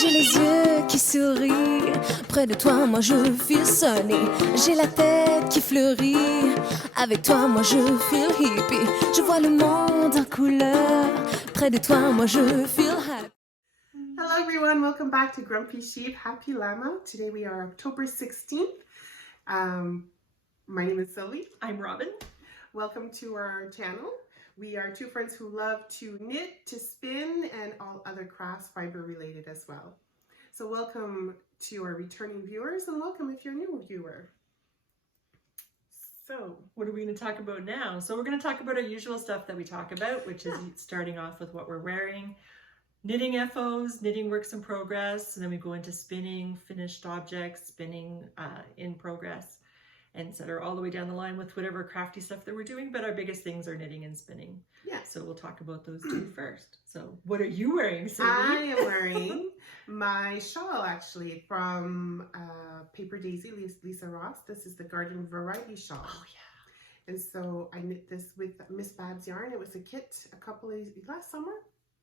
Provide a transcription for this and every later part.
J'ai les yeux qui sourient, près de toi moi je feel sunny. J'ai la tête qui fleurit, avec toi moi je feel hippie. Je vois le monde en couleur, près de toi moi je feel happy. Hello everyone, welcome back to Grumpy Sheep, Happy Llama. Today we are October 16th. My name is Sylvie. I'm Robin. Welcome to our channel. We are two friends who love to knit, to spin, and all other crafts, fiber related as well. So welcome to our returning viewers, and welcome if you're a new viewer. So what are we going to talk about now? So we're going to talk about our usual stuff that we talk about, which is starting off with what we're wearing, knitting FOs, knitting works in progress, and then we go into spinning, finished objects, spinning in progress, etc. all the way down the line with whatever crafty stuff that we're doing, but our biggest things are knitting and spinning. Yeah. So we'll talk about those two first. So what are you wearing, Sylvie? I am wearing my shawl actually from Paper Daisy, Lisa Ross. This is the Garden Variety Shawl. Oh yeah. And so I knit this with Miss Babs yarn. It was a kit a couple of last summer.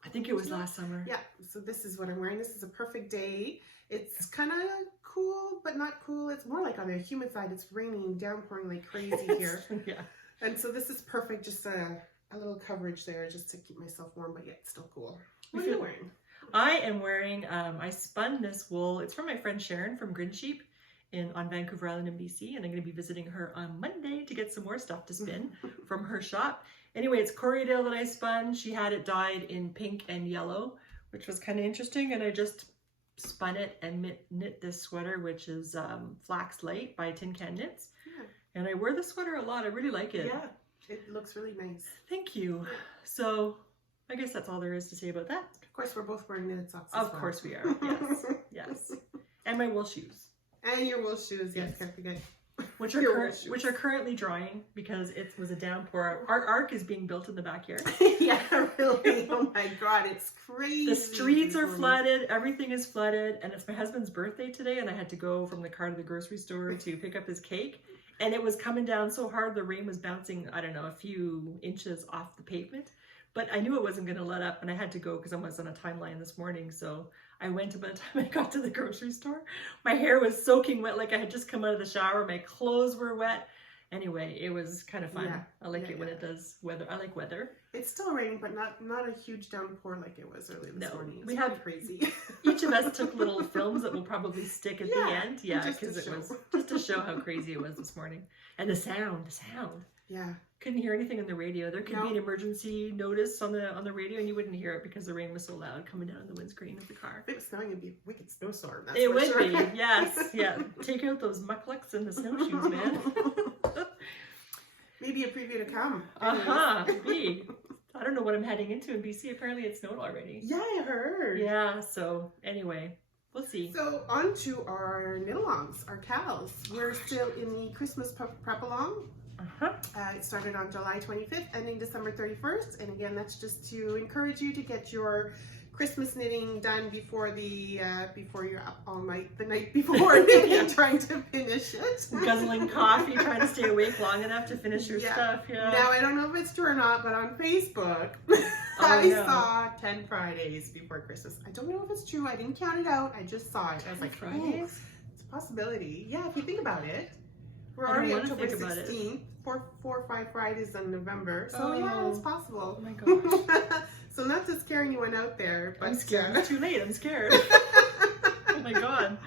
I think it was last summer. Yeah, so this is what I'm wearing. This is a perfect day. It's kind of cool, but not cool. It's more like on the humid side. It's raining, downpouring like crazy here. Yeah. And so this is perfect. Just a little coverage there just to keep myself warm, but yet still cool. What are you wearing? I am wearing, I spun this wool. It's from my friend Sharon from Grin Sheep on Vancouver Island in BC, and I'm going to be visiting her on Monday to get some more stuff to spin from her shop. Anyway, it's Corriedale that I spun. She had it dyed in pink and yellow, which was kind of interesting, and I just spun it and knit this sweater, which is Flax Light by Tin Can Knits. Yeah. And I wear the sweater a lot. I really like it. Yeah, it looks really nice. Thank you. So I guess that's all there is to say about that. Of course, we're both wearing knitted socks. Of course we are. Yes, yes. And my wool shoes. And your wool shoes, yes, can't forget. Which are currently drying because it was a downpour. Our ark is being built in the backyard. Yeah, really. Oh my God, it's crazy. The streets are flooded. Everything is flooded. And it's my husband's birthday today, and I had to go from the car to the grocery store to pick up his cake. And it was coming down so hard, the rain was bouncing, I don't know, a few inches off the pavement. But I knew it wasn't going to let up, and I had to go because I was on a timeline this morning. So I went, and by the time I got to the grocery store, my hair was soaking wet, like I had just come out of the shower. My clothes were wet. Anyway, it was kind of fun. Yeah. I like it when it does weather. I like weather. It's still raining, but not a huge downpour like it was earlier this morning. We had crazy. Each of us took little films that will probably stick at the end. Yeah, because it was just to show how crazy it was this morning. And the sound. Yeah. Couldn't hear anything on the radio. There could be an emergency notice on the radio, and you wouldn't hear it because the rain was so loud coming down the windscreen of the car. If it was snowing, it'd be a wicked snowstorm. It would be, yes, yeah. Take out those mucklucks and the snowshoes, man. Maybe a preview to come. Me. I don't know what I'm heading into in BC. Apparently it snowed already. Yeah, I heard. Yeah, so anyway, we'll see. So on to our knit-alongs, our KALs. We're still in the Christmas prep-along. It started on July 25th, ending December 31st. And again, that's just to encourage you to get your Christmas knitting done before you're up all night, the night before, trying to finish it. Guzzling coffee, trying to stay awake long enough to finish your stuff. Yeah. Now, I don't know if it's true or not, but on Facebook, I saw 10 Fridays before Christmas. I don't know if it's true. I didn't count it out. I just saw it. I was like, Fridays? It's a possibility. Yeah, if you think about it. We're already October 16th, 4 or 5 Fridays in November. So yeah, it's possible. Oh my gosh. So not to scare anyone out there, but I'm scared. It's too late. I'm scared. Oh my God.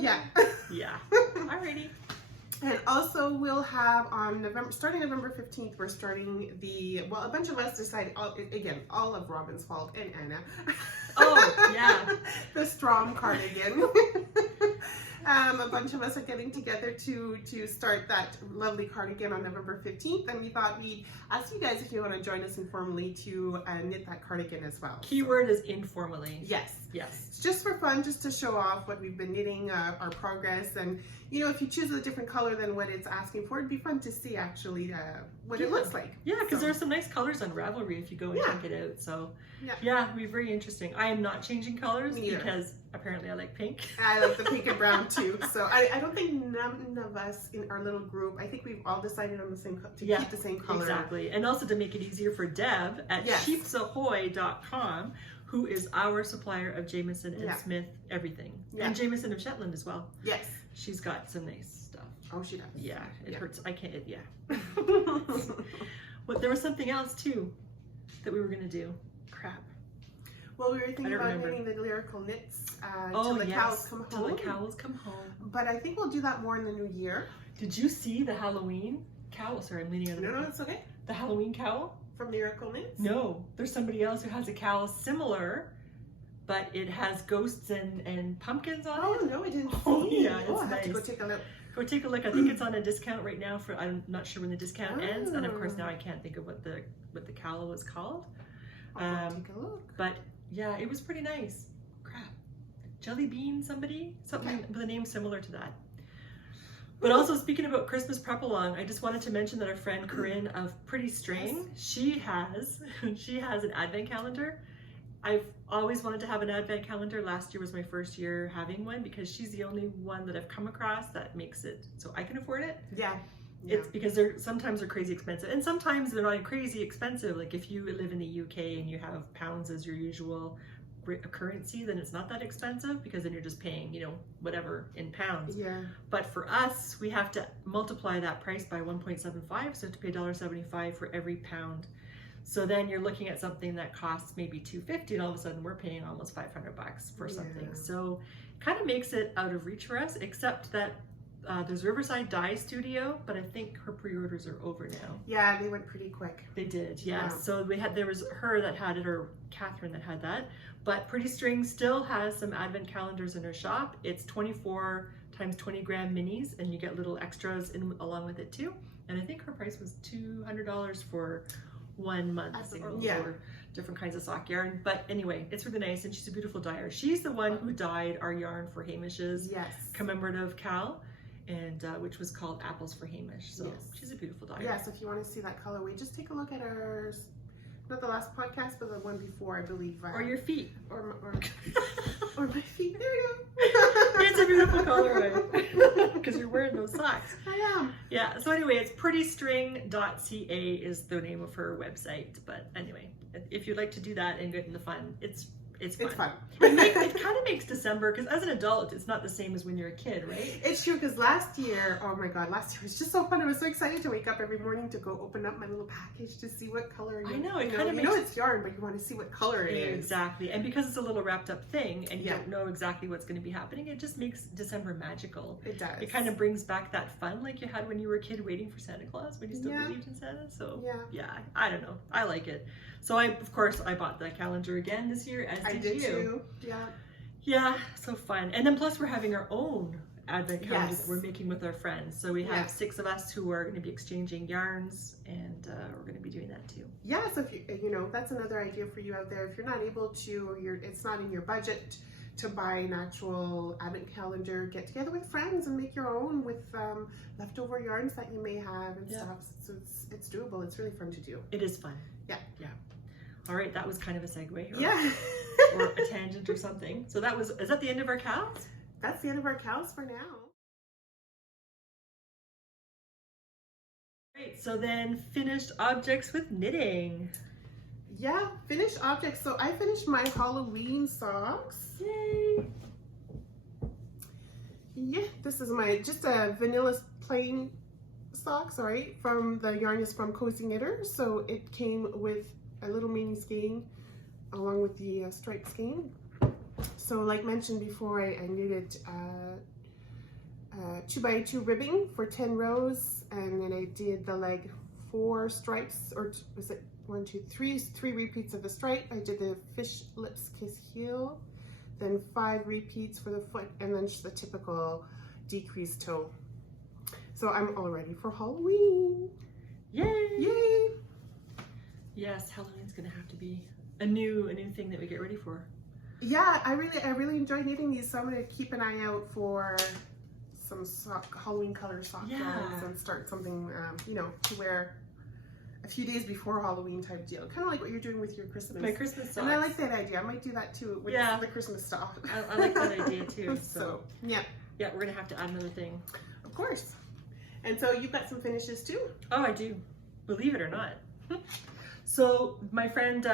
Yeah. Yeah. Alrighty. And also we'll have on starting November 15th, we're starting a bunch of us decided, again, all of Robin's fault and Anna. Oh, yeah. The Strom cardigan. A bunch of us are getting together to start that lovely cardigan on November 15th, and we thought we'd ask you guys if you want to join us informally to knit that cardigan as well. Keyword is informally. Yes. Yes. It's just for fun, just to show off what we've been knitting, our progress, and if you choose a different color than what it's asking for, it'd be fun to see actually what it looks like. Yeah, because there's some nice colors on Ravelry if you go and check it out. So yeah, it'd be very interesting. I am not changing colors because apparently I like pink. I like the pink and brown too. So I don't think none of us in our little group, I think we've all decided on the same to keep the same color. Exactly. And also to make it easier for Deb at sheepsahoy.com, who is our supplier of Jameson and Smith everything. Yeah. And Jameson of Shetland as well. Yes. She's got some nice stuff. Oh, she does. Yeah, it hurts. I can't, Well, there was something else too that we were going to do. Crap. Well, we were thinking about knitting the lyrical knits till the KALs come home. Till the KALs come home. But I think we'll do that more in the new year. Did you see the Halloween cowl? Sorry, I'm leaning on the No, it's okay. The Halloween cowl? From Lyrical Knits? No, there's somebody else who has a cowl similar, but it has ghosts and pumpkins on it. Oh, no, I didn't see. Oh, yeah, it's I have nice. to go take a look. Go take a look. I think it's on a discount right now for, I'm not sure when the discount ends, and of course now I can't think of what the cowl was called. I'll take a look. But yeah, it was pretty nice. Crap. Jelly bean something with a name similar to that. But also, speaking about Christmas prep along, I just wanted to mention that our friend Corinne of Pretty String, she has an advent calendar. I've always wanted to have an advent calendar. Last year was my first year having one because she's the only one that I've come across that makes it so I can afford it. Yeah. It's because sometimes they're crazy expensive, and sometimes they're not crazy expensive. Like if you live in the UK and you have pounds as your usual currency, then it's not that expensive because then you're just paying, whatever in pounds. Yeah. But for us, we have to multiply that price by 1.75, so you have to pay $1.75 for every pound. So then you're looking at something that costs maybe $2.50, and all of a sudden we're paying almost $500 for something. So kind of makes it out of reach for us, except that there's Riverside Dye Studio, but I think her pre-orders are over now. Yeah, they went pretty quick. They did, yeah. So there was her that had it, or Catherine that had that. But Pretty String still has some advent calendars in her shop. It's 24 times 20 gram minis, and you get little extras along with it too. And I think her price was $200 for 1 month for different kinds of sock yarn. But anyway, it's really nice, and she's a beautiful dyer. She's the one who dyed our yarn for Hamish's commemorative KAL, and which was called Apples for Hamish. So she's a beautiful dyer. Yeah, so if you want to see that colorway, just take a look at our, not the last podcast, but the one before, I believe. Or your feet. Or my feet. There you go. It's a beautiful colorway because you're wearing those socks. I am. Yeah, so anyway, it's prettystring.ca is the name of her website. But anyway, if you'd like to do that and get in the fun, it's fun. It kind of makes December, because as an adult, it's not the same as when you're a kid, right? It's true, because last year, oh my God, last year was just so fun. I was so excited to wake up every morning to go open up my little package to see what color. I know, it kind of makes... You know it's yarn, but you want to see what color it is. Exactly, and because it's a little wrapped up thing, and you don't know exactly what's going to be happening, it just makes December magical. It does. It kind of brings back that fun like you had when you were a kid waiting for Santa Claus, when you still believed in Santa. So yeah, I don't know, I like it. So of course I bought the calendar again this year, as did you. Too. Yeah, so fun. And then plus we're having our own advent calendar that we're making with our friends. So we have 6 of us who are going to be exchanging yarns, and we're going to be doing that too. Yeah, so if you that's another idea for you out there. If you're not able to, or it's not in your budget to buy an actual advent calendar, get together with friends and make your own with leftover yarns that you may have and stuff. So it's doable. It's really fun to do. It is fun. Yeah. All right, that was kind of a segue. Or a tangent or something. So is that the end of our KALs? That's the end of our KALs for now. Right, so then finished objects with knitting. Yeah, finished objects. So I finished my Halloween socks. Yay! Yeah, this is just a vanilla plain socks, right? The yarn is from Cozy Knitter. So it came with a little mini skein along with the stripe skein. So like mentioned before, I knitted 2x2 ribbing for 10 rows, and then I did the leg 4 stripes, or was it 1, 2, 3 repeats of the stripe. I did the fish lips kiss heel, then 5 repeats for the foot, and then just the typical decreased toe. So I'm all ready for Halloween. Yay! Yay! Yes, Halloween's gonna have to be a new thing that we get ready for. Yeah, I really enjoy knitting these, so I'm gonna keep an eye out for some Halloween color sock yarns and start something, to wear a few days before Halloween type deal. Kind of like what you're doing with your Christmas. My Christmas socks. And I like that idea. I might do that too with the Christmas stuff. I like that idea too. So yeah, we're gonna have to add another thing. Of course. And so you've got some finishes too? Oh, I do. Believe it or not. So my friend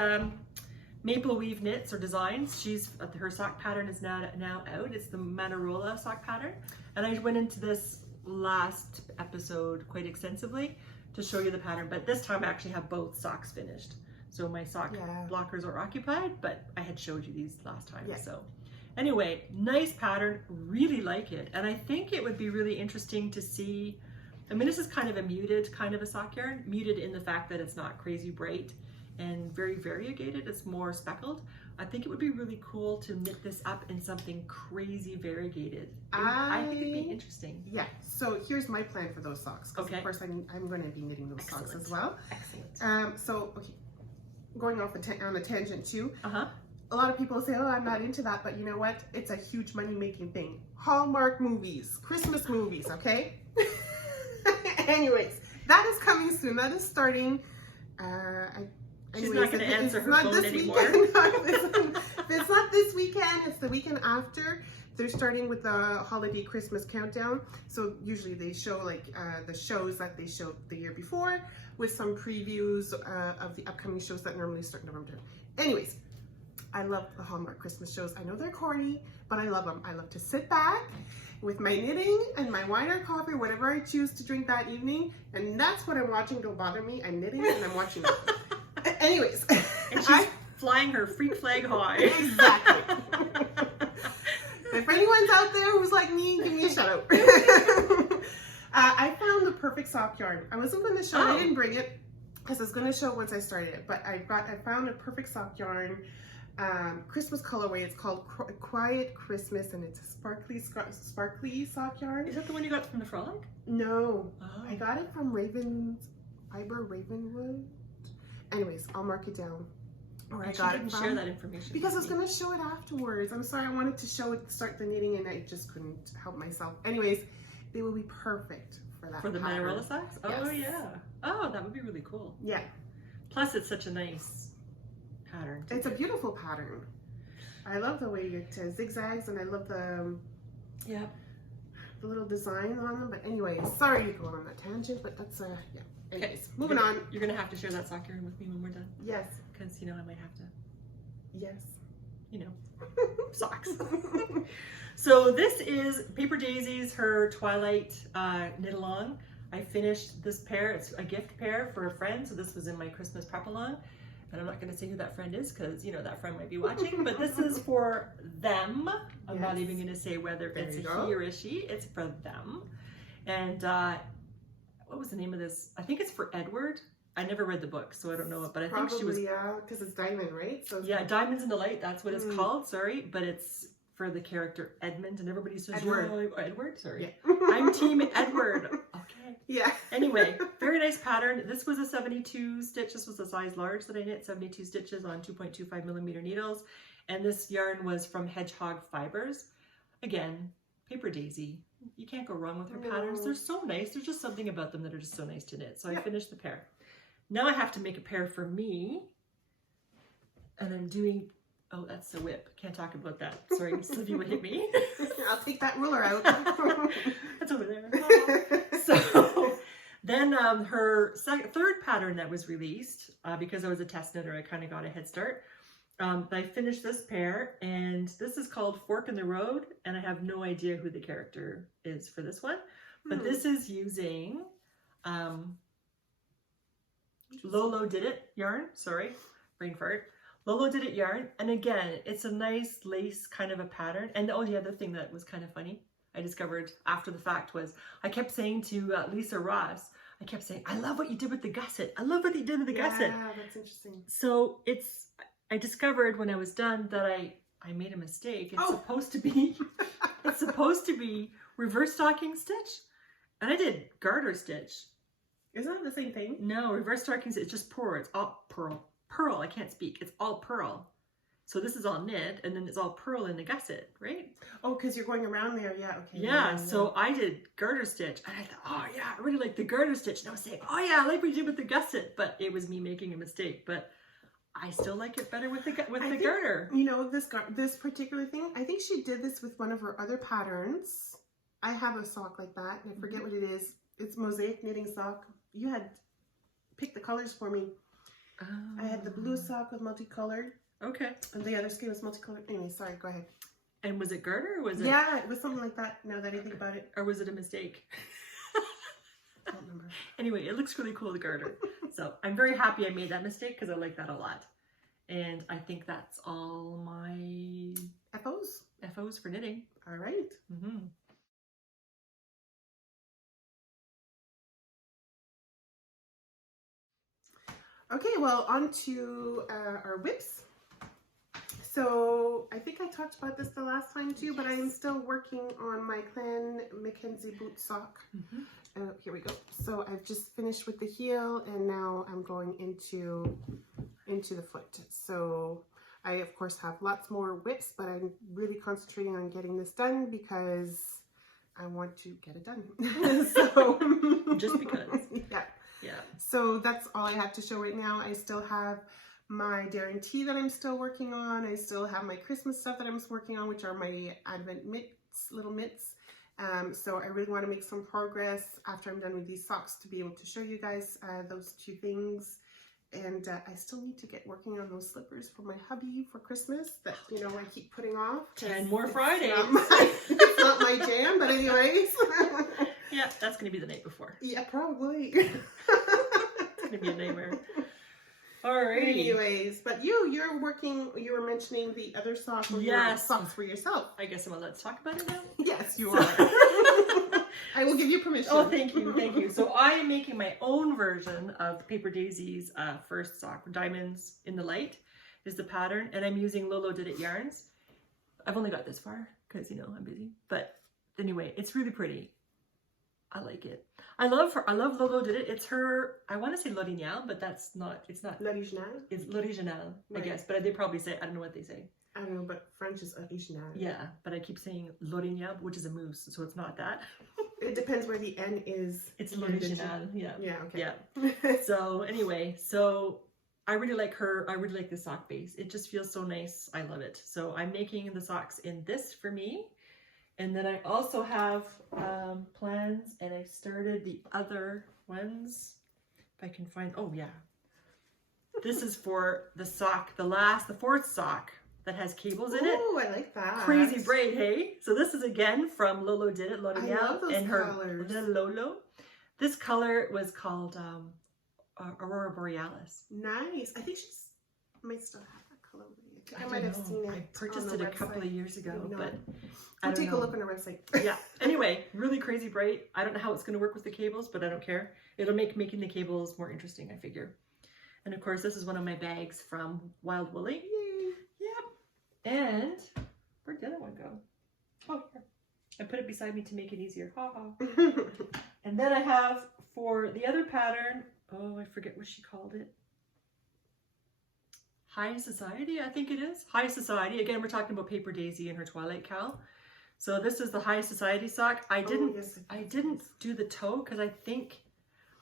Maple Weave Knits or Designs. Her sock pattern is now out. It's the Manarola sock pattern. And I went into this last episode quite extensively to show you the pattern, but this time I actually have both socks finished. So my sock blockers are occupied, but I had showed you these last time. So anyway, nice pattern, really like it. And I think it would be really interesting to see, I mean, this is kind of a muted kind of a sock yarn, muted in the fact that it's not crazy bright and very variegated, it's more speckled. I think it would be really cool to knit this up in something crazy variegated. I think it'd be interesting. Yeah, so here's my plan for those socks. Because of course I'm going to be knitting those socks as well. Excellent. So, okay, going off on a tangent too. A lot of people say, oh, I'm not into that, but you know what? It's a huge money-making thing. Hallmark movies, Christmas movies, okay? Anyways, that is coming soon. That is starting. She's not going to answer her phone anymore. It's not this weekend. It's the weekend after. They're starting with the holiday Christmas countdown. So usually they show like the shows that they showed the year before with some previews of the upcoming shows that normally start in November. Anyways, I love the Hallmark Christmas shows. I know they're corny, but I love them. I love to sit back with my knitting and my wine or coffee, whatever I choose to drink that evening. And that's what I'm watching. Don't bother me. I'm knitting and I'm watching it. Anyways. And she's flying her freak flag high. Exactly. If anyone's out there who's like me, give me a shout out. I found the perfect sock yarn. I wasn't going to show it. I didn't bring it because I was going to show it once I started it. But I found a perfect sock yarn. Christmas colorway. It's called Quiet Christmas, and it's a sparkly sock yarn. Is that the one you got from the Frolic? No, I got it from Fibre Ravenwood. Anyways, I'll mark it down. Or I got it from, share that information because I was going to show it afterwards. I'm sorry, I wanted to show it, start the knitting, and I just couldn't help myself. Anyways, they will be perfect for that. For the pattern. Manarola socks? Yes. Oh yeah. Oh, that would be really cool. Yeah. Plus, it's such a nice pattern. It's a beautiful pattern. I love the way it zigzags, and I love the little design on them. But anyway, sorry to go on that tangent, but that's yeah. Anyways, moving on. You're gonna have to share that sock yarn with me when we're done. Yes. Because you know I might have to. Yes. You know, socks. So this is Paper Daisy's her Twilight knit along. I finished this pair. It's a gift pair for a friend. So this was in my Christmas prep along. And I'm not going to say who that friend is because, you know, that friend might be watching. But this is for them. I'm not even going to say whether it's a he or a she. It's for them. And what was the name of this? I think it's for Edward. I never read the book, so I don't know it. But I think she was... yeah, because it's diamond, right? So yeah, Diamonds in the Light. That's what it's called. Sorry. But it's for the character Edmund. And everybody says, Edward. Edward? Sorry. Yeah. I'm Team Edward. Okay. Yeah. Anyway, very nice pattern. This was a 72 stitch. This was a size large that I knit, 72 stitches on 2.25 millimeter needles. And this yarn was from Hedgehog Fibers. Again, Paper Daisy. You can't go wrong with her patterns. They're so nice. There's just something about them that are just so nice to knit. So I finished the pair. Now I have to make a pair for me. And I'm doing, oh, that's the whip. Can't talk about that. Sorry, Sylvie would hit me. I'll take that ruler out. That's over there. Oh. So then her third pattern that was released, because I was a test knitter, I kind of got a head start. I finished this pair, and this is called Fork in the Road, and I have no idea who the character is for this one. But this is using Lolo Did It yarn. Sorry, brain fart. Lolo Did It yarn, and again, it's a nice lace kind of a pattern. And oh, the other thing that was kind of funny, I discovered after the fact was, I kept saying to Lisa Ross, I kept saying, I love what you did with the gusset. I love what you did with the gusset. Yeah, that's interesting. So I discovered when I was done that I made a mistake. It's supposed to be, it's supposed to be reverse stocking stitch. And I did garter stitch. Isn't that the same thing? No, reverse stocking stitch, it's just pearl. It's all pearl. Pearl, I can't speak. It's all pearl. So this is all knit, and then it's all pearl in the gusset, right? Oh, because you're going around there, yeah, okay. Yeah, so I did garter stitch, and I thought, oh yeah, I really like the garter stitch. And I was saying, oh yeah, I like what you did with the gusset, but it was me making a mistake. But I still like it better with the garter. You know, this particular thing, I think she did this with one of her other patterns. I have a sock like that, and I forget what it is. It's mosaic knitting sock. You had picked the colors for me. I had the blue sock with multicolored. Okay. And the other skein was multicolored. Anyway, sorry, go ahead. And was it garter or was it? Yeah, it was something like that, now that I think about it. Or was it a mistake? I don't remember. Anyway, it looks really cool, the garter. So I'm very happy I made that mistake because I like that a lot. And I think that's all my FOs for knitting. All right. Mm-hmm. Okay, well, on to our whips. So I think I talked about this the last time too, but I am still working on my Clan Mackenzie boot sock. Here we go. So I've just finished with the heel, and now I'm going into the foot. So I of course have lots more whips, but I'm really concentrating on getting this done because I want to get it done. So just because. Yeah. Yeah. So that's all I have to show right now. I still have my Daring Tea that I'm still working on. I still have my Christmas stuff that I'm working on, which are my Advent mitts, little mitts. So I really want to make some progress after I'm done with these socks to be able to show you guys those two things. And I still need to get working on those slippers for my hubby for Christmas that, you know, I keep putting off. 10 more Fridays. It's not my jam, but anyways. Yeah, that's going to be the night before. Yeah, probably. It's going to be a nightmare. Alrighty. Anyways, but you're working, you were mentioning the other sock or your socks for yourself. I guess I'm allowed to talk about it now? Yes, you are. I will give you permission. Oh, thank you, thank you. So I am making my own version of Paper Daisy's first sock. Diamonds in the Light is the pattern, and I'm using Lolo Did It yarns. I've only got this far because, you know, I'm busy. But anyway, it's really pretty. I like it. I love Lolo Did It. It's her, I want to say L'Original, but that's not, it's not. L'Original? It's L'Original, right. I guess. But they probably say, I don't know what they say. I don't know, but French is Original. Yeah, but I keep saying L'Original, which is a mousse, so it's not that. It depends where the N is. It's L'Original, yeah. Yeah, okay. Yeah. So anyway, so I really like her. I really like the sock base. It just feels so nice. I love it. So I'm making the socks in this for me. And then I also have plans, and I started the other ones. If I can find, oh yeah. This is for the sock, the fourth sock that has cables in it. Oh, I like that. Crazy braid, hey? So this is again from Lolo Did It, I love those and her colors. little Lolo. This color was called Aurora Borealis. Nice. I think she might still have that color. I might have seen it. I purchased it a couple of years ago, but I'll take a look on her website. Yeah. Anyway, really crazy bright. I don't know how it's going to work with the cables, but I don't care. It'll make making the cables more interesting, I figure. And of course, this is one of my bags from Wild Woolly. Yay. Yep. And where'd the other one go? Oh, here. I put it beside me to make it easier. Ha ha. And then I have for the other pattern, oh, I forget what she called it. High Society, I think it is. High Society. Again, we're talking about Paper Daisy and her Twilight Cal. So this is the High Society sock. I didn't do the toe because I think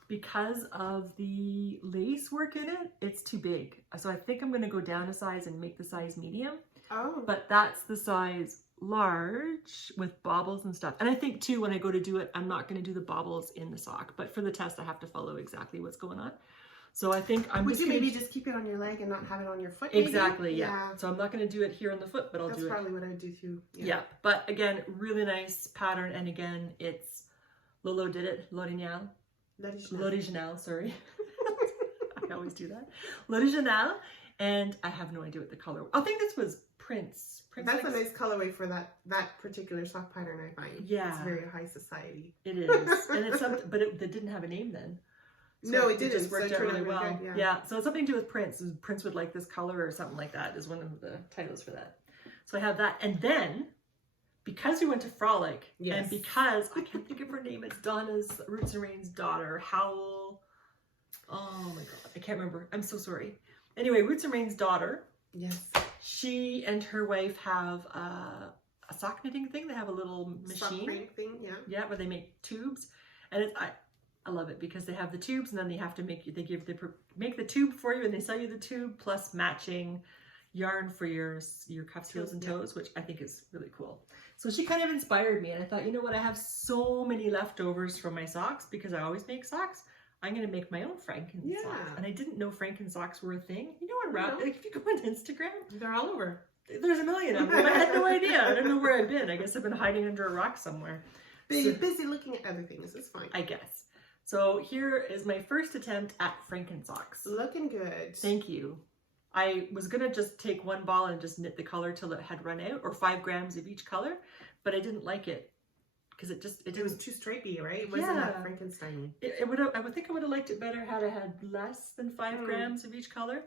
because of the lace work in it, it's too big. So I think I'm going to go down a size and make the size medium. Oh. But that's the size large with bobbles and stuff. And I think too, when I go to do it, I'm not going to do the bobbles in the sock. But for the test, I have to follow exactly what's going on. So I think I'm Would you maybe just keep it on your leg and not have it on your foot? Maybe? Exactly, yeah. So I'm not going to do it here on the foot, but I'll do it. That's probably what I would do too. Yeah. But again, really nice pattern. And again, it's Lolo Did It, L'Original, sorry. I always do that. L'Original. And I have no idea what the color. I think this was Prince. That's a nice colorway for that particular sock pattern, I find. Yeah. It's very High Society. It is. And it's something, but it didn't have a name then. So no, it didn't. Just worked out really well. Good, yeah. So it's something to do with Prince. Prince would like this color or something like that is one of the titles for that. So I have that. And then, because we went to Frolic, and because I can't think of her name, it's Donna's Roots and Rain's daughter, Howl. Oh my God, I can't remember. I'm so sorry. Anyway, Roots and Rain's daughter. Yes. She and her wife have a sock knitting thing. They have a little machine. Sock frame thing, yeah. Yeah, where they make tubes, and I love it because they have the tubes, and then they have to make the tube for you, and they sell you the tube plus matching yarn for your cuffs, heels, and toes, which I think is really cool. So she kind of inspired me, and I thought, you know what, I have so many leftovers from my socks because I always make socks. I'm going to make my own Franken Yeah. socks. And I didn't know Franken socks were a thing. You know what, like if you go on Instagram, They're all over. there's a million of them. I had no idea. I don't know where I've been. I guess I've been hiding under a rock somewhere. Busy looking at other things. It's fine. I guess. So here is my first attempt at Franken socks. Looking good. Thank you. I was going to just take one ball and just knit the color till it had run out, or 5 grams of each color, but I didn't like it because it was too stripey, right? It wasn't that Frankenstein. I would think I would have liked it better had I had less than 5 grams of each color.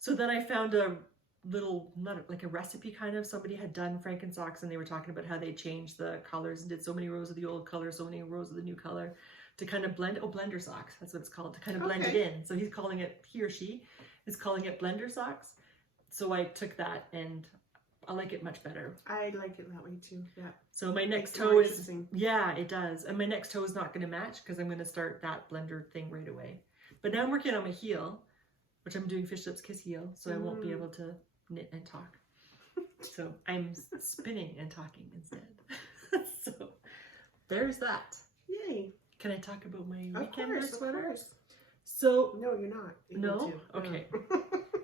So then I found a little, not like a recipe kind of, somebody had done Franken socks and they were talking about how they changed the colors and did so many rows of the old color, so many rows of the new color to kind of blend, blender socks, that's what it's called, to kind of blend it in. So he's calling it, he or she is calling it blender socks. So I took that and I like it much better. I like it that way too, yeah. So my next toe is, yeah, it does. And my next toe is not going to match because I'm going to start that blender thing right away. But now I'm working on my heel, which I'm doing fish lips kiss heel, so I won't be able to knit and talk. So I'm spinning and talking instead. So there's that. Yay. Can I talk about my weekender sweater? Of course. So no, you're not. No? Okay.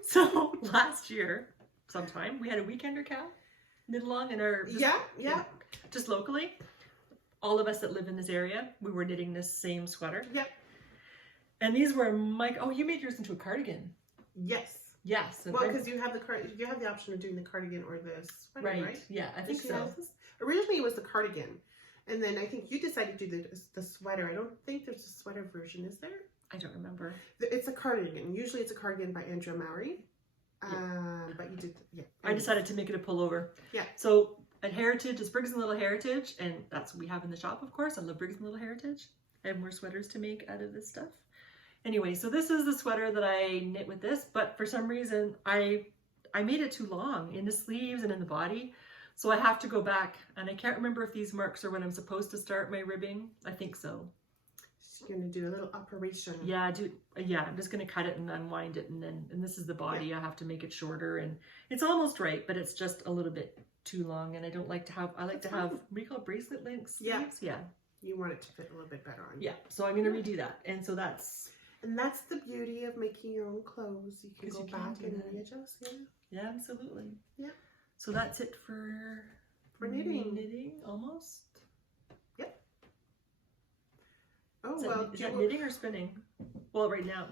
So last year, sometime, we had a weekender KAL knit along in our just locally. All of us that live in this area, we were knitting this same sweater. Yep. And these were you made yours into a cardigan. Yes. Yes. Well, because you have the option of doing the cardigan or the sweater, right? Yeah, I think so. Originally, it was the cardigan, and then I think you decided to do the sweater. I don't think there's a sweater version, is there? I don't remember. It's a cardigan. Usually, it's a cardigan by Andrea Mowry. But you did, I decided to make it a pullover. Yeah. So at Heritage, it's Briggs & Little Heritage, and that's what we have in the shop, of course. I love Briggs & Little Heritage. I have more sweaters to make out of this stuff. Anyway, so this is the sweater that I knit with this, but for some reason, I made it too long in the sleeves and in the body. So I have to go back, and I can't remember if these marks are when I'm supposed to start my ribbing. I think so. She's gonna do a little operation. Yeah, I'm just gonna cut it and unwind it, and this is the body. Yeah. I have to make it shorter, and it's almost right, but it's just a little bit too long, and I don't like to have, what do you call it, bracelet length sleeves? Yeah. You want it to fit a little bit better on you. Yeah, so I'm gonna redo that, and so that's the beauty of making your own clothes. You can go back and readjust. Yeah, absolutely. Yeah. So that's it for knitting. Knitting, almost. Yep. Oh, is that knitting or spinning? Well, right now,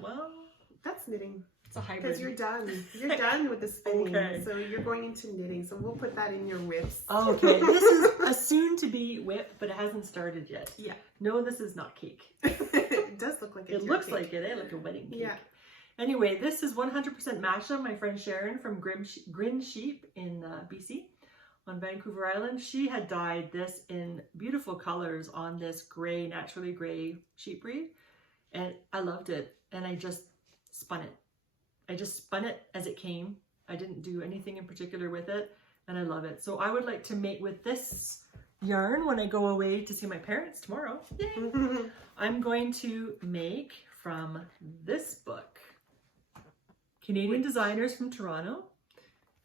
that's knitting. It's a hybrid. Because you're done. You're done with the spinning. Okay. So you're going into knitting. So we'll put that in your whips. Oh, okay. This is a soon-to-be whip, but it hasn't started yet. Yeah. No, this is not cake. It does look like it. It looks like it, like a wedding cake. Yeah. Anyway, this is 100% Masha, my friend Sharon from Grin Sheep in BC on Vancouver Island. She had dyed this in beautiful colors on this gray, naturally gray sheep breed. And I loved it. And I just spun it. I just spun it as it came. I didn't do anything in particular with it. And I love it. So I would like to mate with this yarn when I go away to see my parents tomorrow. Yay! I'm going to make from this book. Canadian designers from Toronto,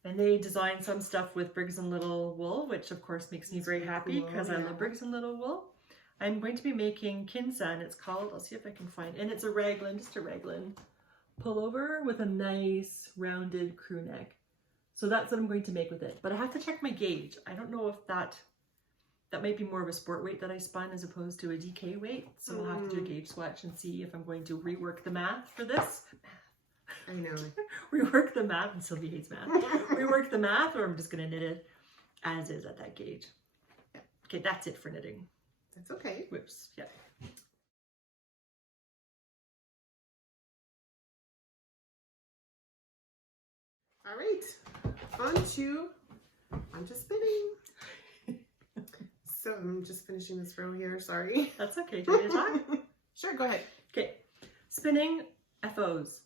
and they design some stuff with Briggs & Little wool, which of course makes me very happy because I love Briggs & Little wool. I'm going to be making Kinsan, it's called, I'll see if I can find, and it's a raglan, just a raglan pullover with a nice rounded crew neck. So that's what I'm going to make with it, but I have to check my gauge. I don't know if that might be more of a sport weight that I spun as opposed to a DK weight, so I'll have to do a gauge swatch and see if I'm going to rework the math for this. I know. Rework the math, and Sylvie hates math. Rework the math, or I'm just going to knit it as is at that gauge. Yeah. Okay, that's it for knitting. That's okay. Whoops. Yeah. All right. On to spinning. So I'm just finishing this row here. Sorry. That's okay. Do you want me to talk? Sure. Go ahead. Okay. Spinning FOs.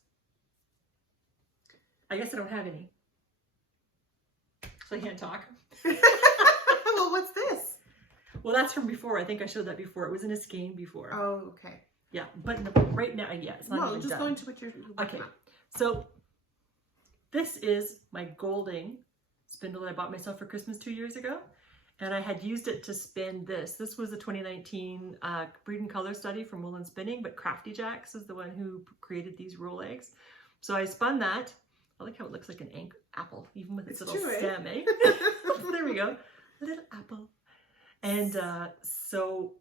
I guess I don't have any. So I can't talk. Well, what's this? Well, that's from before. I think I showed that before. It was in a skein before. Oh, okay. Yeah, but right now, yeah, it's not even done. Going to what you're okay. On. So this is my Golding spindle that I bought myself for Christmas 2 years ago. And I had used it to spin this. This was a 2019 breed and color study from Wool and Spinning, but Crafty Jacks is the one who created these roll eggs. So I spun that. I like how it looks like an apple, even with its little stem, eh? There we go. A little apple. And so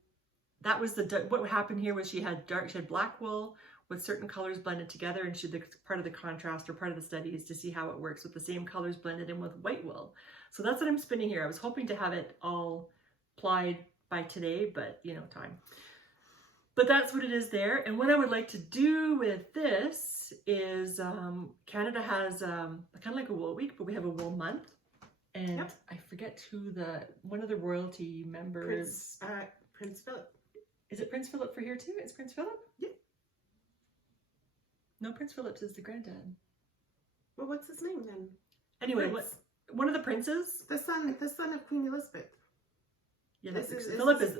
that was what happened here was she had black wool with certain colors blended together, and part of the contrast or part of the study is to see how it works with the same colors blended in with white wool. So that's what I'm spinning here. I was hoping to have it all plied by today, but you know, time. But that's what it is there. And what I would like to do with this is Canada has kind of like a wool week, but we have a wool month. And I forget who one of the royalty members. Prince Philip. Is it Prince Philip for here too? Is Prince Philip? Yeah. No, Prince Philip is the granddad. Well, what's his name then? Anyway, one of the princes? The son of Queen Elizabeth. Yeah, Philip is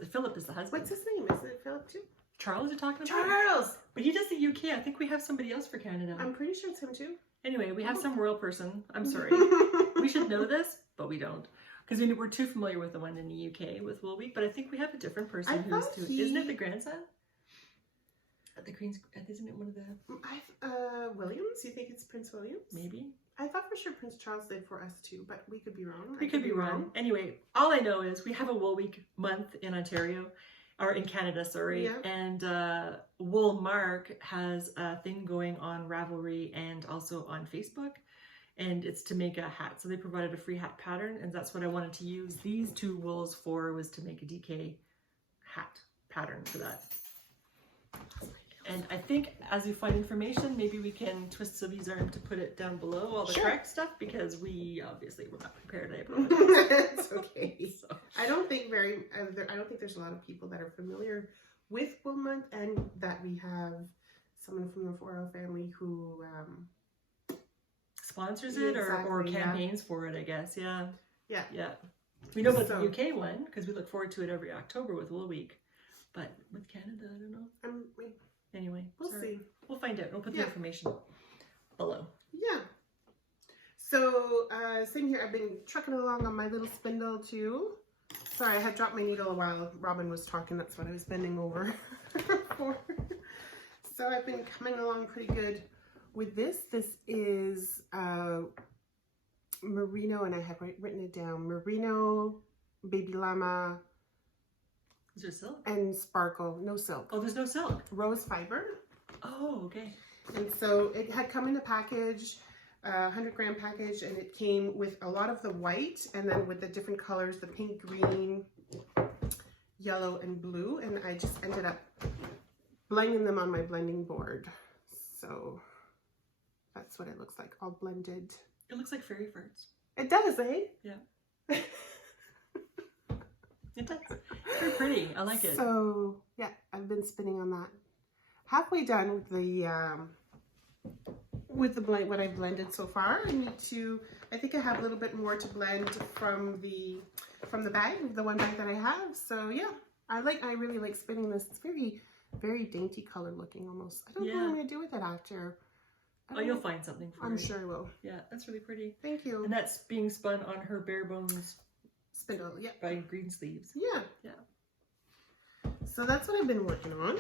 the husband. What's his name? Is it Philip too? Charles you're talking about? Charles! But he does the UK. I think we have somebody else for Canada. I'm pretty sure it's him too. Anyway, we have some royal person. I'm sorry. We should know this, but we don't. Because we're too familiar with the one in the UK with Wool Week, but I think we have a different person who's too. Isn't it the grandson? The Queen's, isn't it one of the... Williams? You think it's Prince Williams? Maybe. I thought for sure Prince Charles did for us too, but we could be wrong. We could be wrong. Anyway, all I know is we have a Wool Week month in Ontario, or in Canada, sorry. Yeah. And Wool Mark has a thing going on Ravelry and also on Facebook. And it's to make a hat. So they provided a free hat pattern, and that's what I wanted to use these two wools for, was to make a DK hat pattern for that. And I think as we find information, maybe we can twist Sylvie's arm to put it down below all the correct stuff, because we obviously were not prepared. I apologize. It's okay. So. I don't think there's a lot of people that are familiar with Wool Month, and that we have someone from the royal family who sponsors it or campaigns for it, I guess. Yeah. We know about the UK one because we look forward to it every October with Wool Week, but with Canada, I don't know. Anyway, we'll see. We'll find out. We'll put the information below. Yeah. So same here. I've been trucking along on my little spindle too. Sorry, I had dropped my needle while Robin was talking. That's what I was bending over for. So I've been coming along pretty good with this. This is merino, and I have written it down. Merino, baby llama. Is there silk? And sparkle. No silk. Oh, there's no silk. Rose fiber. Oh, okay. And so it had come in a package, 100-gram package, and it came with a lot of the white, and then with the different colors, the pink, green, yellow, and blue. And I just ended up blending them on my blending board. So that's what it looks like, all blended. It looks like fairy ferns. It does, eh? Yeah. It does. Very pretty. I like it. So yeah, I've been spinning on that. Halfway done with the blend, what I've blended so far. I think I have a little bit more to blend from the bag, the one bag that I have. So yeah, I really like spinning this. It's very, very dainty color looking almost. I don't know what I'm gonna do with it after. Oh, you'll find something for it. I'm sure I will. Yeah, that's really pretty. Thank you. And that's being spun on her bare bones spindle, yeah. By green sleeves. Yeah. Yeah. So that's what I've been working on.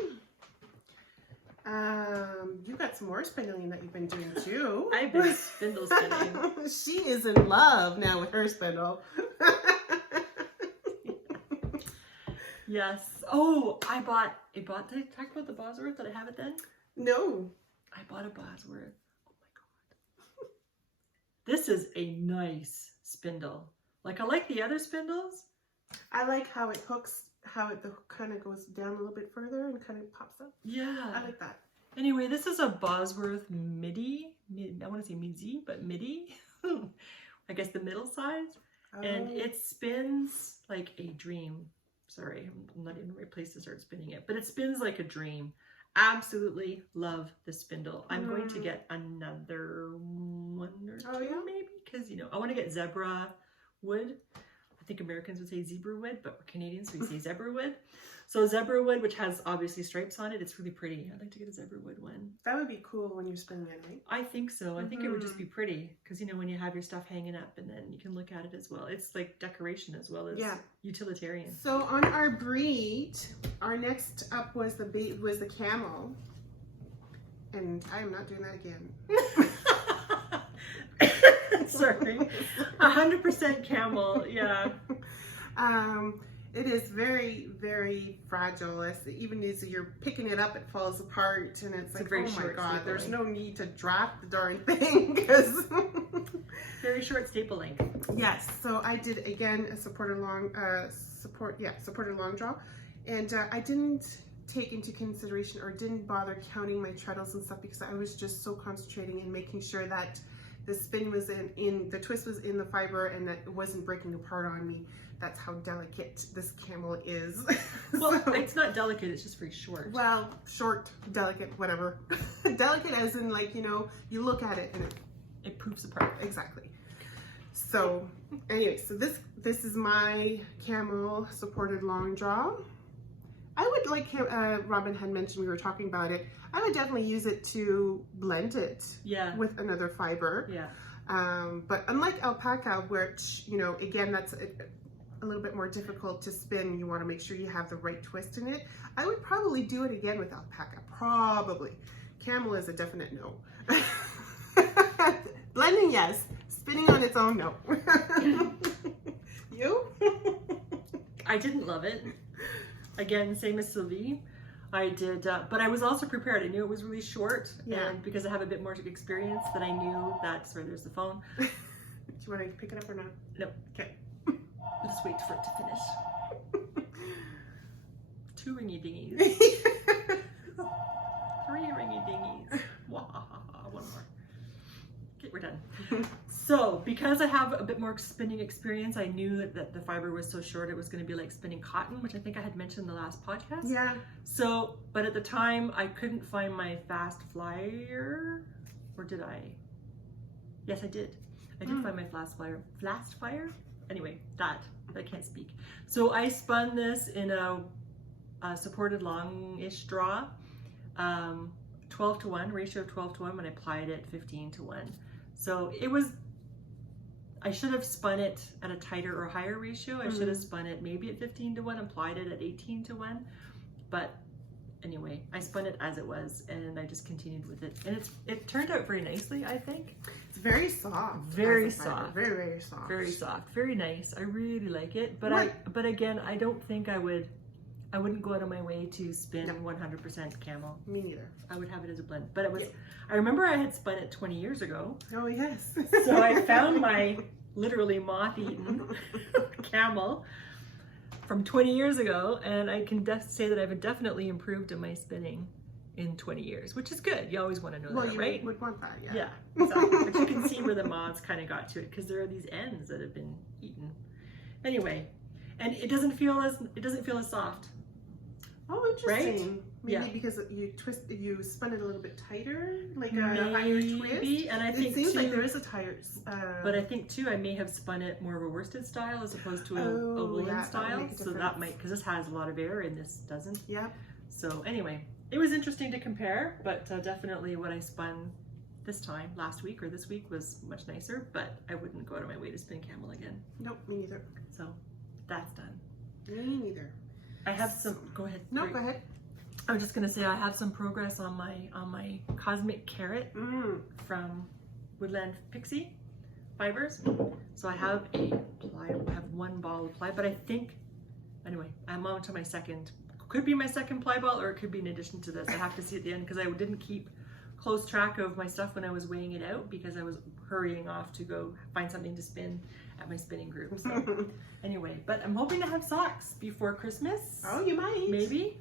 You got some more spindling that you've been doing too. I've been spindle spinning. She is in love now with her spindle. Yes. Oh, did I talk about the Bosworth? Did I have it then? No. I bought a Bosworth. Oh my God. This is a nice spindle. Like, I like the other spindles. I like how it hooks, how the hook kind of goes down a little bit further and kind of pops up. Yeah. I like that. Anyway, this is a Bosworth midi. I want to say midi, but midi. I guess the middle size. Oh. And it spins like a dream. Sorry, I'm not in the right place to start spinning it. But it spins like a dream. Absolutely love the spindle. I'm going to get another one or two maybe. Because, you know, I want to get zebra wood. I think Americans would say zebra wood, but we're Canadians, so we say zebra wood. So zebra wood, which has obviously stripes on it, it's really pretty. I'd like to get a zebra wood one. That would be cool when you're spinning it, right? I think so. I think it would just be pretty because, you know, when you have your stuff hanging up and then you can look at it as well. It's like decoration as well as utilitarian. So on our breed, our next up was the camel. And I am not doing that again. Sorry. 100% camel, yeah. It is very, very fragile. Even as you're picking it up, it falls apart, and it's like, oh my god, there's no need to drop the darn thing because very short staple length. Yes. So I did again a supported long draw, and I didn't take into consideration or didn't bother counting my treadles and stuff because I was just so concentrating in making sure that the spin was the twist was in the fiber and that it wasn't breaking apart on me. That's how delicate this camel is. Well, it's not delicate, it's just very short. Well, short, delicate, whatever. Delicate as in, like, you know, you look at it and it poofs apart. Exactly. So anyway, so this is my camel supported long draw. I would, like Robin had mentioned, we were talking about it, I would definitely use it to blend it with another fiber. Yeah. But unlike alpaca, which, you know, again, that's a little bit more difficult to spin. You want to make sure you have the right twist in it. I would probably do it again with alpaca, probably. Camel is a definite no. Blending, yes. Spinning on its own, no. You? I didn't love it. Again, same as Sylvie. I did, but I was also prepared. I knew it was really short, and because I have a bit more experience, that I knew that. Sorry, there's the phone. Do you want to pick it up or not? No. Okay. Let's wait for it to finish. 2 ringy dingies. 3 ringy dingies. One more. Okay, we're done. So, because I have a bit more spinning experience, I knew that the fiber was so short it was going to be like spinning cotton, which I think I had mentioned in the last podcast. Yeah. So, but at the time, I couldn't find my fast flyer, or did I? Yes, I did. I did find my fast flyer. Anyway, I can't speak. So I spun this in a supported long-ish draw, 12:1, ratio of 12:1 when I applied it 15:1. So it was, I should have spun it at a tighter or higher ratio. I should have spun it maybe at 15:1, applied it at 18:1. But anyway, I spun it as it was and I just continued with it. And it turned out very nicely, I think. It's very soft. Very soft. Very, very soft. Very soft. Very nice. I really like it. But but again, I don't think I wouldn't go out of my way to spin 100% camel. Me neither. I would have it as a blend. But it was, I remember I had spun it 20 years ago. Oh, yes. So I found my literally moth-eaten camel from 20 years ago, and I can say that I've definitely improved in my spinning in 20 years, which is good. You always want to know that, right? You would want that, yeah. Yeah, exactly. But you can see where the moths kind of got to it because there are these ends that have been eaten. Anyway, and it doesn't feel as soft. Oh, interesting. Right? Maybe because you spun it a little bit tighter, like a higher twist. And I think it seems like there is a tighter. But I think too, I may have spun it more of a worsted style as opposed to a woolen style. So that might, because this has a lot of air and this doesn't. Yeah. So anyway, it was interesting to compare, but definitely what I spun this time, last week or this week, was much nicer. But I wouldn't go out of my way to spin camel again. Nope, me neither. So that's done. Me neither. I have some. Go ahead. No, go ahead. I was just gonna say I have some progress on my Cosmic Carrot from Woodland Pixie fibers. So I have one ball of ply, but I think anyway I'm on to my second. Could be my second ply ball, or it could be in addition to this. I have to see at the end because I didn't keep close track of my stuff when I was weighing it out because I was hurrying off to go find something to spin at my spinning group. So anyway, but I'm hoping to have socks before Christmas. Oh, you might. Maybe.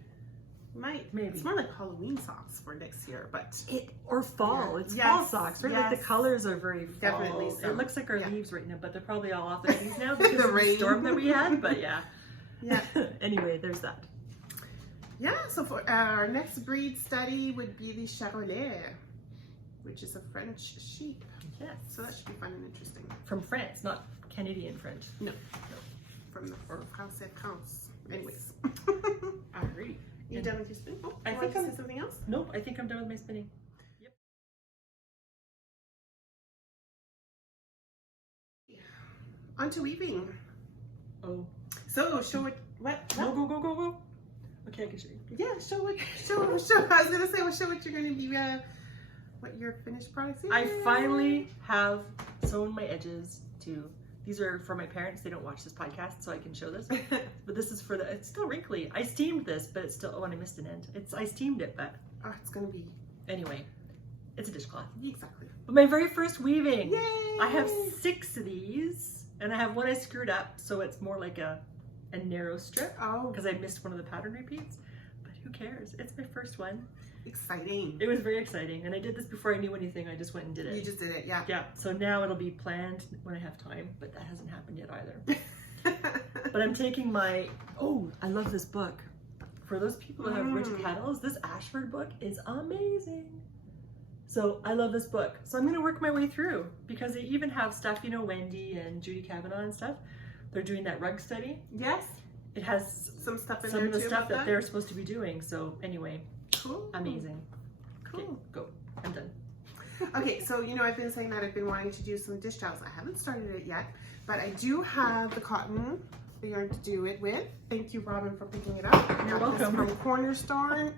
Might. Maybe. It's more like Halloween socks for next year, but or fall. Yeah. It's fall socks, right? Like the colors are very fall. Definitely so. It looks like our leaves right now, but they're probably all off the trees now because of the storm that we had. But yeah. Anyway, there's that. Yeah, so for our next breed study would be the Charolais, which is a French sheep. Yes. So that should be fun and interesting. From France, not Canadian French. No. from the KALs. Anyways. Alright. You done with your spinning? Oh, I think I'm something else. Nope, I think I'm done with my spinning. Yep. On to weaving. Oh. So show it. What? Go. Okay, I can show you. Yeah, show. I was gonna say, well, show what you're gonna be. What your finished product is. I finally have sewn my edges to. These are for my parents. They don't watch this podcast, so I can show this. But this is for the. It's still wrinkly. I steamed this, but it's still. Oh, and I missed an end. I steamed it, but. Oh, it's gonna be. Anyway, it's a dishcloth. Exactly. But my very first weaving. Yay! I have 6 of these, and I have one I screwed up, so it's more like a narrow strip. Oh. Because I missed one of the pattern repeats. But who cares? It's my first one. Exciting. It was very exciting, and I did this before I knew anything. I just went and did it. You just did it, yeah. Yeah, so now it'll be planned when I have time, but that hasn't happened yet either. But I'm taking my, oh, I love this book. For those people that have rich petals, this Ashford book is amazing. So I love this book. So I'm gonna work my way through, because they even have stuff, you know, Wendy and Judy Kavanaugh and stuff. They're doing that rug study. Yes. It has some stuff in some there of the too stuff about that they're supposed to be doing. So anyway, Cool. amazing. Cool. Okay, go. I'm done. Okay, so you know I've been saying that I've been wanting to do some dish towels. I haven't started it yet, but I do have the cotton yarn to do it with. Thank you, Robin, for picking it up. You're welcome. From Cornerstone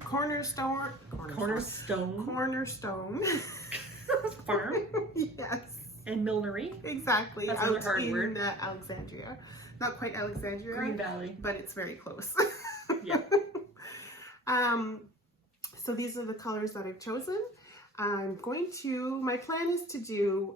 Farm Yes, and millinery. Exactly. That's another hard in word. Alexandria. Not quite Alexandria. Green Valley. But it's very close. Yeah. So these are the colors that I've chosen. My plan is to do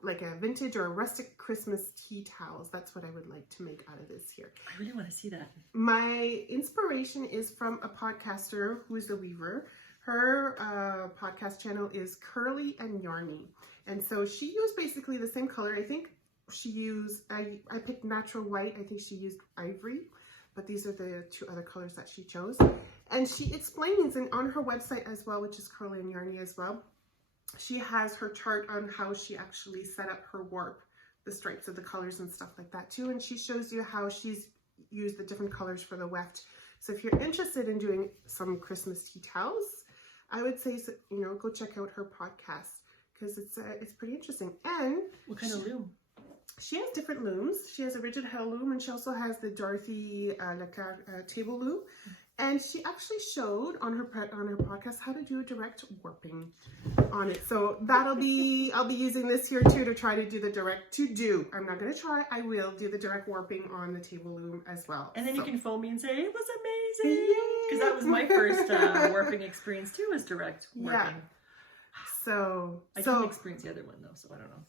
like a vintage or a rustic Christmas tea towels. That's what I would like to make out of this here. I really want to see that. My inspiration is from a podcaster who is a weaver. Her podcast channel is Curly and Yarny. And so she used basically the same color. I think she used, I picked natural white. I think she used ivory, but these are the 2 other colors that she chose. And she explains, and on her website as well, which is Curly and Yarny as well, she has her chart on how she actually set up her warp, the stripes of the colors and stuff like that too. And she shows you how she's used the different colors for the weft. So if you're interested in doing some Christmas tea towels, I would say, you know, go check out her podcast, because it's pretty interesting. And What kind of loom? She has different looms. She has a rigid head loom, and she also has the Dorothy table loom. And she actually showed on her podcast how to do a direct warping on it. So I'll be using this here too to try to do the direct I'm not going to try. I will do the direct warping on the table loom as well. And then you can phone me and say, it was amazing. Because that was my first warping experience too, was direct warping. Yeah. So I didn't experience the other one though, so I don't know.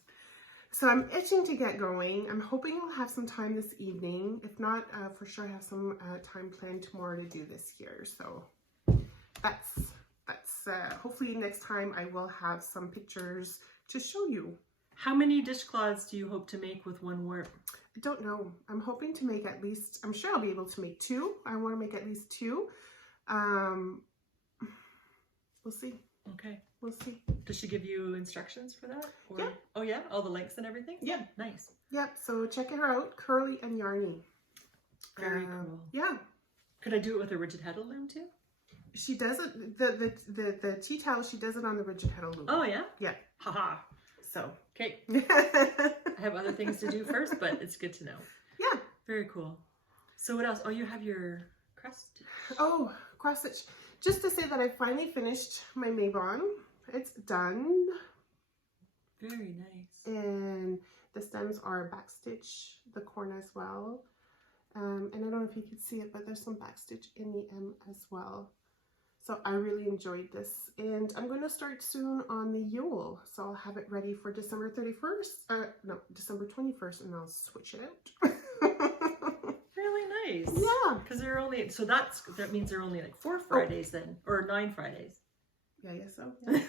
So I'm itching to get going. I'm hoping I'll have some time this evening. If not, for sure I have some time planned tomorrow to do this here. So that's hopefully next time I will have some pictures to show you. How many dishcloths do you hope to make with one warp? I don't know. I'm hoping to make at least, I'm sure I'll be able to make 2. I want to make at least 2. We'll see. Okay. We'll see. Does she give you instructions for that? Or, yeah. Oh yeah? All the links and everything? Yeah. Nice. Yep. So check her out, Curly and Yarny. Very cool. Yeah. Could I do it with a rigid heddle loom too? She does it, the tea towel, she does it on the rigid heddle loom. Oh yeah? Yeah. Haha. So. Okay. I have other things to do first, but it's good to know. Yeah. Very cool. So what else? Oh, you have your cross stitch. Oh, cross stitch. Just to say that I finally finished my Mabon. It's done. Very nice. And the stems are backstitch, the corn as well. And I don't know if you can see it, but there's some backstitch in the M as well. So I really enjoyed this. And I'm going to start soon on the Yule. So I'll have it ready for December 31st. No, December 21st, and I'll switch it out. Really nice. Yeah. Because they're only, so that means they're only like 4 Fridays then, or 9 Fridays. Yeah, I guess so. Yeah.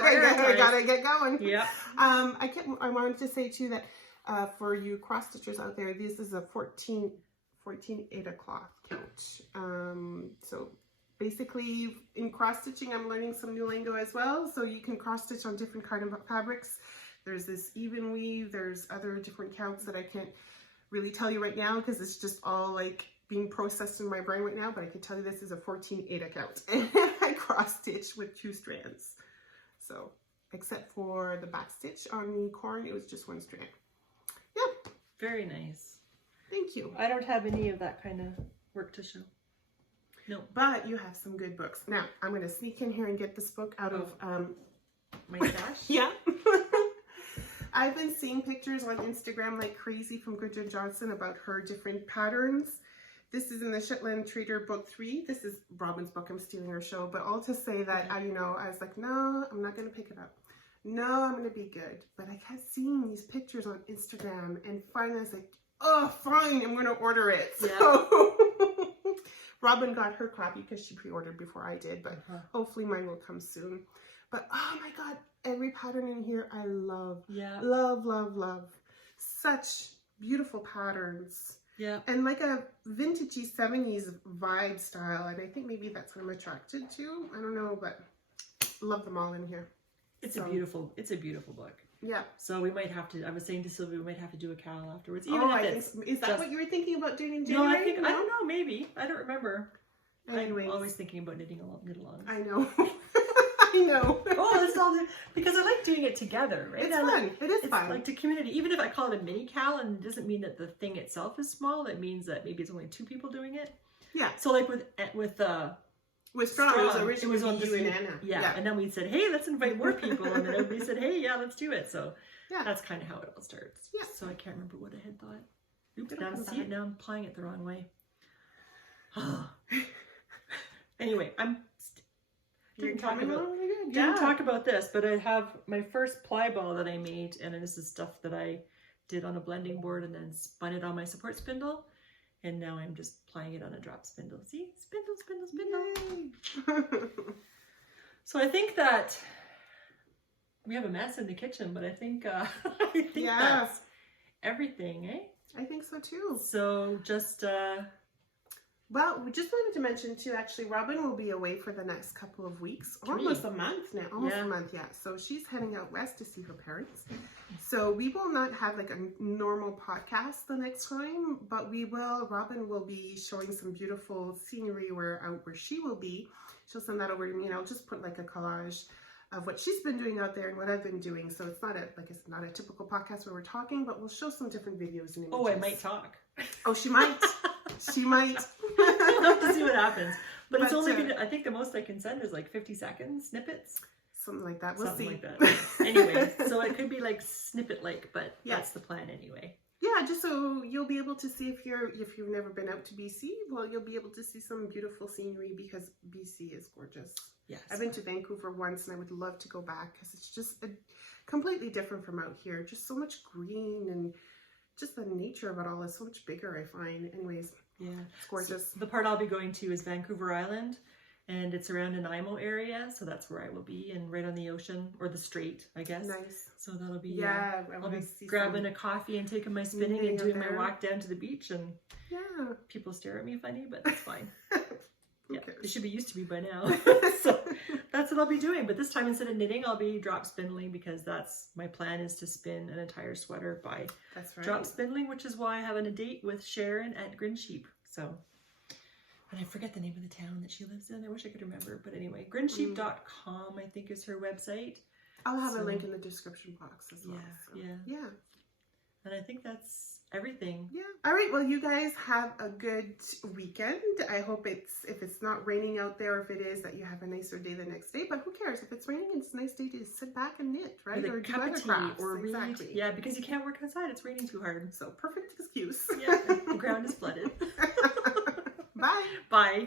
I gotta get going. Yeah. I wanted to say too that for you cross stitchers out there, this is a 14 8 cloth count. So basically in cross stitching, I'm learning some new lingo as well. So you can cross stitch on different kind of fabrics. There's this even weave. There's other different counts that I can't really tell you right now because it's just all like being processed in my brain right now, but I can tell you this is a 14/8 account. And I cross stitched with 2 strands. So, except for the back stitch on the corn, it was just 1 strand. Yeah. Very nice. Thank you. I don't have any of that kind of work to show. No. But you have some good books. Now, I'm going to sneak in here and get this book out of... my stash? Yeah. I've been seeing pictures on Instagram like crazy from Gudrun Johnson about her different patterns. This is in the Shetland Trader book 3. This is Robin's book. I'm stealing her show. But all to say that, I was like, no, I'm not going to pick it up. No, I'm going to be good. But I kept seeing these pictures on Instagram. And finally I was like, oh, fine. I'm going to order it. Yeah. So Robin got her copy because she pre-ordered before I did. But hopefully mine will come soon. But oh my God, every pattern in here I love. Yeah. Love, love, love. Such beautiful patterns. Yeah. And like a vintagey 70s vibe style. And I think maybe that's what I'm attracted to. I don't know, but love them all in here. It's a beautiful book. Yeah. So we might have to, I was saying to Sylvie, we might have to do a KAL afterwards. Is that what you were thinking about doing in January? No, I don't know, maybe. I don't remember. Anyways. I'm always thinking about knit along. I know. I know. Oh, it's all because I like doing it together, right? It's fun. It is fun. It's like the community. Even if I call it a mini KAL, and it doesn't mean that the thing itself is small. It means that maybe it's only 2 people doing it. Yeah. So like with Strong, it was originally you and Anna. Yeah. And then we said, hey, let's invite more people, and then everybody said, hey, yeah, let's do it. So that's kind of how it all starts. Yeah. So I can't remember what I had thought. Oops, now I'm applying it the wrong way. Anyway, didn't talk about this, but I have my first ply ball that I made, and this is stuff that I did on a blending board and then spun it on my support spindle, and now I'm just plying it on a drop spindle. See? Spindle, spindle, spindle. So I think that we have a mess in the kitchen, but I think that's everything, eh? I think so too. So just well, we just wanted to mention too, actually, Robin will be away for the next couple of weeks, almost a month now, a month, yeah. So she's heading out west to see her parents. So we will not have like a normal podcast the next time, but Robin will be showing some beautiful scenery where she will be. She'll send that over to me, and I'll just put like a collage of what she's been doing out there and what I've been doing. So it's not a typical podcast where we're talking, but we'll show some different videos and images. Oh, I might talk. Oh, she might. She might. We'll have to see what happens. But it's only I think the most I can send is like 50 second snippets. Something like that. We'll see. Like that. Anyway, so it could be like snippet-like, but that's the plan anyway. Yeah, just so you'll be able to see if you've never been out to BC, well, you'll be able to see some beautiful scenery because BC is gorgeous. Yes. I've been to Vancouver once and I would love to go back because it's just completely different from out here. Just so much green and just the nature of it all is so much bigger, I find. Anyways, yeah, it's gorgeous. So the part I'll be going to is Vancouver Island, and it's around Nanaimo area, so that's where I will be, and right on the ocean, or the strait, I guess. Nice. So that'll be, I'll be grabbing a coffee and taking my spinning and doing my walk down to the beach, and people stare at me funny, but that's fine. They should be used to me by now. So that's what I'll be doing. But this time, instead of knitting, I'll be drop spindling, because that's my plan, is to spin an entire sweater by drop spindling, which is why I have a date with Sharon at Grinsheep. So, and I forget the name of the town that she lives in. I wish I could remember. But anyway, grinsheep.com, I think, is her website. I'll have a link in the description box as well. Yeah. And I think that's everything. Yeah. All right. Well, you guys have a good weekend. I hope if it's not raining out there, if it is, that you have a nicer day the next day. But who cares? If it's raining, it's a nice day to sit back and knit, right? Or do other crafts. Or read. Exactly. Yeah, because you can't work outside. It's raining too hard. So perfect excuse. Yeah. The ground is flooded. Bye. Bye.